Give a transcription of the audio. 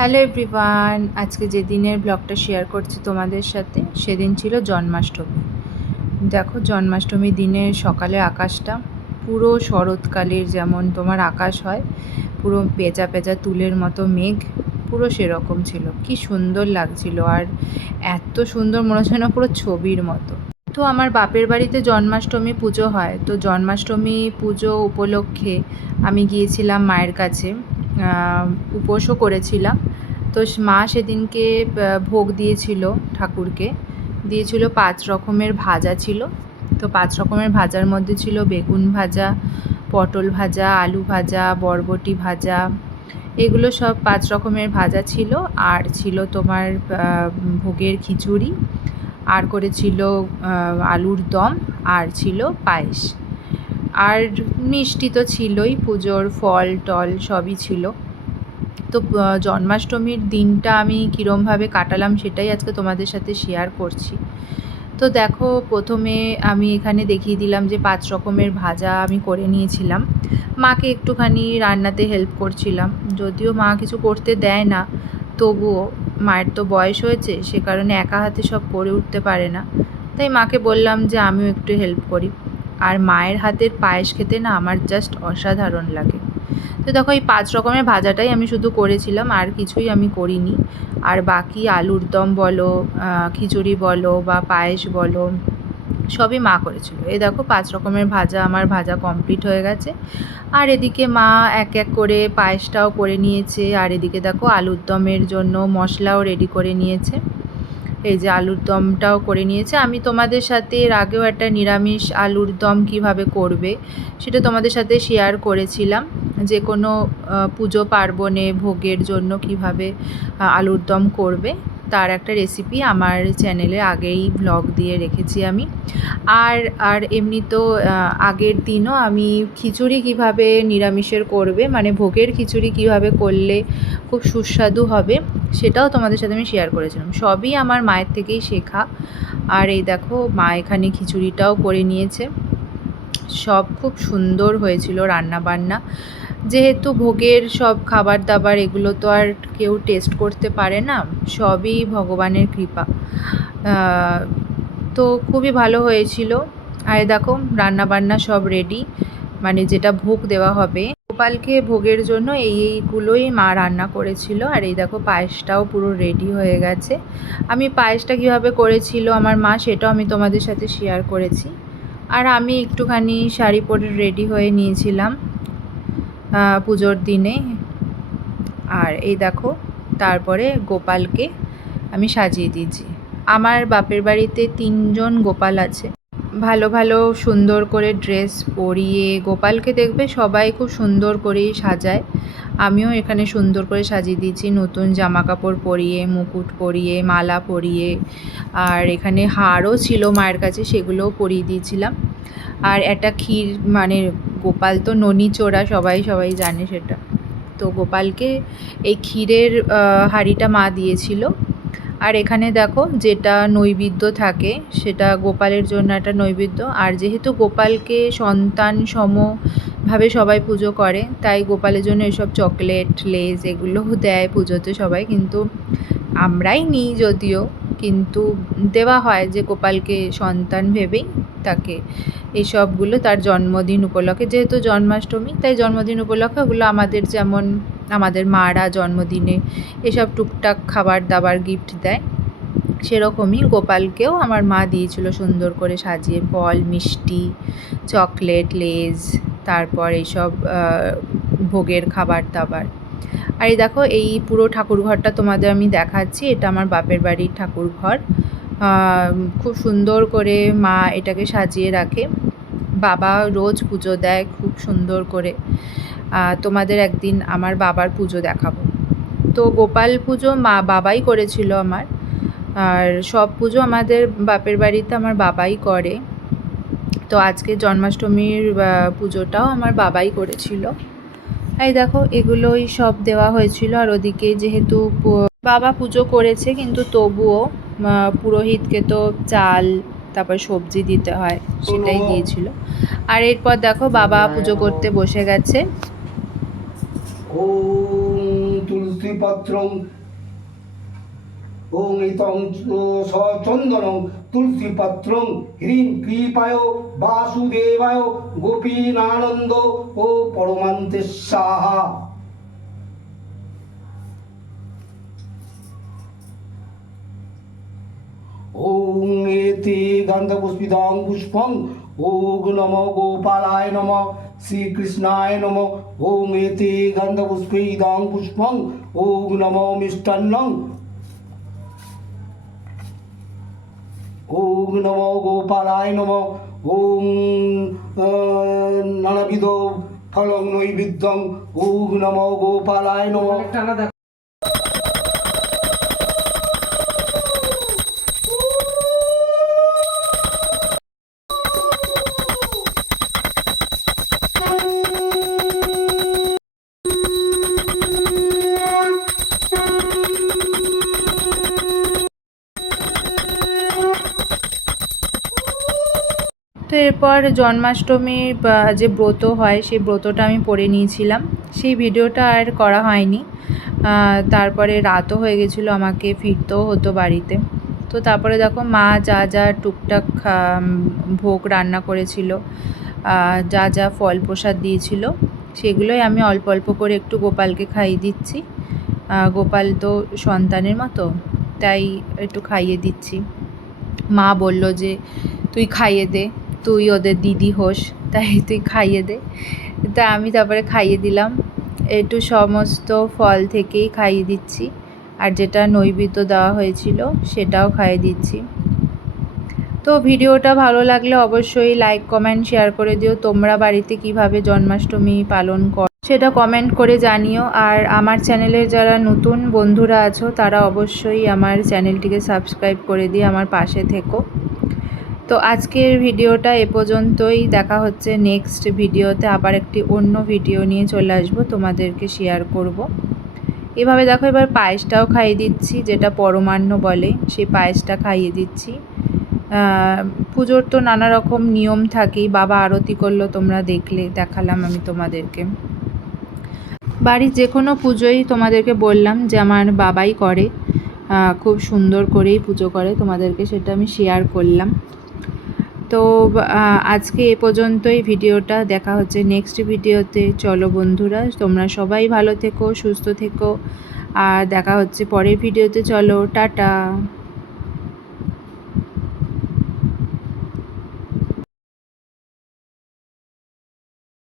Hello everyone আজকে যে দিনের ব্লগটা শেয়ার করছি তোমাদের সাথে, সেদিন ছিল জন্মাষ্টমী। দেখো জন্মাষ্টমী দিনের সকালে আকাশটা পুরো শরৎকালের যেমন তোমার আকাশ হয়, পুরো পেঁচা পেঁচা তুলের মতো মেঘ, পুরো সেরকম ছিল। কি সুন্দর লাগছিল আর এত সুন্দর মনে হচ্ছে না পুরো ছবির মতো। তো আমার বাপের বাড়িতে জন্মাষ্টমী পুজো হয়, তো জন্মাষ্টমী পুজো উপলক্ষে আমি গিয়েছিলাম মায়ের কাছে। উপোসও করেছিলাম। তো মা সেদিনকে ভোগ দিয়েছিল ঠাকুরকে। দিয়েছিল পাঁচ রকমের ভাজা ছিল। তো পাঁচ রকমের ভাজার মধ্যে ছিল বেগুন ভাজা, পটল ভাজা, আলু ভাজা, বরবটি ভাজা। এগুলো সব পাঁচ রকমের ভাজা ছিল। আর ছিল তোমার ভোগের খিচুড়ি। আর করেছিল আলুর দম। আর ছিল পায়েস। আর মিষ্টি তো ছিলই, পুজোর ফল, টল সবই ছিল। তো জন্মাষ্টমীর দিনটা আমি কীরমভাবে কাটালাম সেটাই আজকে তোমাদের সাথে শেয়ার করছি। তো দেখো, প্রথমে আমি এখানে দেখিয়ে দিলাম যে পাঁচ রকমের ভাজা আমি করে নিয়েছিলাম। মাকে একটুখানি রান্নাতে হেল্প করছিলাম। যদিও মা কিছু করতে দেয় না, তবুও মায়ের তো বয়স হয়েছে, সে কারণে একা হাতে সব করে উঠতে পারে না। তাই মাকে বললাম যে আমিও একটু হেল্প করি। আর মায়ের হাতের পায়েস খেতে না আমার জাস্ট অসাধারণ লাগে। তো দেখো এই পাঁচ রকমের ভাজাটাই আমি শুধু করেছিলাম, আর কিছুই আমি করিনি। আর বাকি আলুর দম বলো খিচুড়ি বলো বা পায়েস বলো, সবই মা করেছিল। এই দেখো পাঁচ রকমের ভাজা, আমার ভাজা কমপ্লিট হয়ে গেছে। আর এদিকে মা এক এক করে পায়েসটাও করে নিয়েছে। আর এদিকে দেখো আলুর দমের জন্য মশলাও রেডি করে নিয়েছে। এই যে আলুর দমটাও করে নিয়েছে। আমি তোমাদের সাথে এর আগেও একটা নিরামিষ আলুর দম কীভাবে করবে সেটা তোমাদের সাথে শেয়ার করেছিলাম। যে কোনো পুজো পার্বণে ভোগের জন্য কীভাবে আলুর দম করবে। তার একটা রেসিপি আমার চ্যানেলে আগেই ব্লগ দিয়ে রেখেছি আমি। আর আর এমনি তো আগের দিনও আমি খিচুড়ি কীভাবে নিরামিষের করবে মানে ভোগের খিচুড়ি কীভাবে করলে খুব সুস্বাদু হবে, সেটাও তোমাদের সাথে আমি শেয়ার করেছিলাম। সবই আমার মায়ের থেকেই শেখা। আর এই দেখো, মা এখানে খিচুড়িটাও করে নিয়েছে। সব খুব সুন্দর হয়েছিল রান্না বান্না যেহেতু ভোগের সব খাবার দাবার এগুলো তো আর কেউ টেস্ট করতে পারে না, সবই ভগবানের কৃপা। তো খুবই ভালো হয়েছিল। আর দেখো রান্না বান্না সব রেডি মানে যেটা ভোগ দেওয়া হবে। গোপালকে ভোগের জন্য এই এইগুলোই মা রান্না করেছিল। আর এই দেখো, পায়েসটাও পুরো রেডি হয়ে গেছে। আমি পায়েসটা কীভাবে করেছিল আমার মা, সেটাও আমি তোমাদের সাথে শেয়ার করেছি। আর আমি একটুখানি শাড়ি পরে রেডি হয়ে নিয়েছিলাম। পুজোর দিনে। আর এই দেখো, তারপরে গোপালকে আমি সাজিয়ে দিয়েছি। আমার বাপের বাড়িতে তিনজন গোপাল আছে। ভালো ভালো সুন্দর করে ড্রেস পরিয়ে গোপালকে দেখবে সবাই খুব সুন্দর করেই সাজায়। আমিও এখানে সুন্দর করে সাজিয়ে দিয়েছি। নতুন জামা কাপড় পরিয়ে, মুকুট পরিয়ে, মালা পরিয়ে। আর এখানে হারও ছিল মায়ের কাছে, সেগুলোও পরিয়ে দিয়েছিলাম। আর একটা ক্ষীর মানে গোপাল তো ননি চোরা, সবাই সবাই জানে সেটা। তো গোপালকে এই ক্ষীরের হাঁড়িটা মা দিয়েছিল। আর এখানে দেখো যেটা নৈবেদ্য থাকে, সেটা গোপালের জন্য একটা নৈবেদ্য। আর যেহেতু গোপালকে সন্তান সমভাবে সবাই পুজো করে, তাই গোপালের জন্য এসব চকলেট, লেজ এগুলো দেয় পুজোতে সবাই। কিন্তু আমরাই নিই যদিও, কিন্তু দেওয়া হয় যে গোপালকে সন্তান ভেবেই তাকে। এইসবগুলো তার জন্মদিন উপলক্ষে, যেহেতু জন্মাষ্টমী, তাই জন্মদিন উপলক্ষে ওগুলো আমাদের যেমন আমাদের মারা জন্মদিনে এসব টুকটাক খাবার দাবার গিফট দেয়, সেরকমই গোপালকেও আমার মা দিয়েছিল সুন্দর করে সাজিয়ে, ফল, মিষ্টি, চকলেট, লেজ, তারপর এইসব ভোগের খাবার দাবার। আর এই দেখো, এই পুরো ঠাকুর ঘরটা তোমাদের আমি দেখাচ্ছি। এটা আমার বাপের বাড়ির ঠাকুর ঘর খুব সুন্দর করে মা এটাকে সাজিয়ে রাখে। বাবা রোজ পুজো দেয় খুব সুন্দর করে। তোমাদের একদিন আমার বাবার পুজো দেখাবো। তো গোপাল পুজো মা বাবাই করেছিল আমার। আর সব পুজো আমাদের বাপের বাড়িতে আমার বাবাই করে। তো আজকে জন্মাষ্টমীর পুজোটাও আমার বাবাই করেছিল। এই দেখো এগুলোই সব দেওয়া হয়েছিল। আর ওদিকে যেহেতু বাবা পুজো করেছে কিন্তু তবুও পুরোহিতকে তো চাল তারপর সবজি দিতে হয় সেটাই দিয়েছিল। আর এরপর দেখো বাবা পুজো করতে বসে গেছে। ॐ তুলসীপত্রং ওং ইতং সচন্দনং তুলসীপত্রং হ্রিং কৃপায় বাসুদেবায় গোপীনানন্দ ও পরমান্তে সাহা ওং এতে গন্ধপুষ্পিতাং পুষ্পং ওং নম গোপালায় নম শ্রীকৃষ্ণায় নম। ওং এতে গন্ধপুষ্পিতাং পুষ্পং ওং নম মিষ্টান্নং ওং নম গোপালায় নম। ওং নানাবিধ ফলং নৈবিদ্যং। ওং নম গোপালায় নম। এরপর জন্মাষ্টমীর যে ব্রত হয়, সেই ব্রতটা আমি পড়ে নিয়েছিলাম। সেই ভিডিওটা আর করা হয়নি। তারপরে রাতও হয়ে গেছিল, আমাকে ফিরতেও হতো বাড়িতে। তো তারপরে দেখো, মা যা যা টুকটাক ভোগ রান্না করেছিল যা যা ফল প্রসাদ দিয়েছিল, সেগুলোই আমি অল্প অল্প করে একটু গোপালকে খাইয়ে দিচ্ছি। গোপাল তো সন্তানের মতো, তাই একটু খাইয়ে দিচ্ছি। মা বলল যে, তুই খাইয়ে দে। তুই ওদের দিদি হোস, তাই তুই খাইয়ে দে। তা আমি তারপরে খাইয়ে দিলাম। একটু সমস্ত ফল থেকেই খাইয়ে দিচ্ছি। আর যেটা নৈবেদ্য দেওয়া হয়েছিল, সেটাও খাইয়ে দিচ্ছি। তো ভিডিওটা ভালো লাগলে অবশ্যই লাইক কমেন্ট শেয়ার করে দিও। তোমরা বাড়িতে কীভাবে জন্মাষ্টমী পালন কর, সেটা কমেন্ট করে জানিও। আর আমার চ্যানেলের যারা নতুন বন্ধুরা আছো, তারা অবশ্যই আমার চ্যানেলটিকে সাবস্ক্রাইব করে দিয়ে আমার পাশে থেকো। তো আজকের ভিডিওটা এ পর্যন্তই। দেখা হচ্ছে নেক্সট ভিডিওতে আবার একটি অন্য ভিডিও নিয়ে চলে আসব, তোমাদেরকে শেয়ার করব। এভাবে দেখো এবার পায়েসটাও খাইয়ে দিচ্ছি, যেটা পরমান্ন বলে, সেই পায়েসটা খাইয়ে দিচ্ছি। পুজোর তো নানা রকম নিয়ম থাকেই, বাবা আরতি করল, তোমরা দেখলে, দেখালাম আমি তোমাদেরকে। বাড়ির যে কোনো পুজোই তোমাদেরকে বললাম যে আমার বাবাই করে খুব সুন্দর করেই পুজো করে, তোমাদেরকে সেটা আমি শেয়ার করলাম। তো আজকে এ পর্যন্তই ভিডিওটা। দেখা হচ্ছে নেক্সট ভিডিওতে। চলো বন্ধুরা, তোমরা সবাই ভালো থেকো, সুস্থ থেকো। আর দেখা হচ্ছে পরের ভিডিওতে। চলো, টাটা।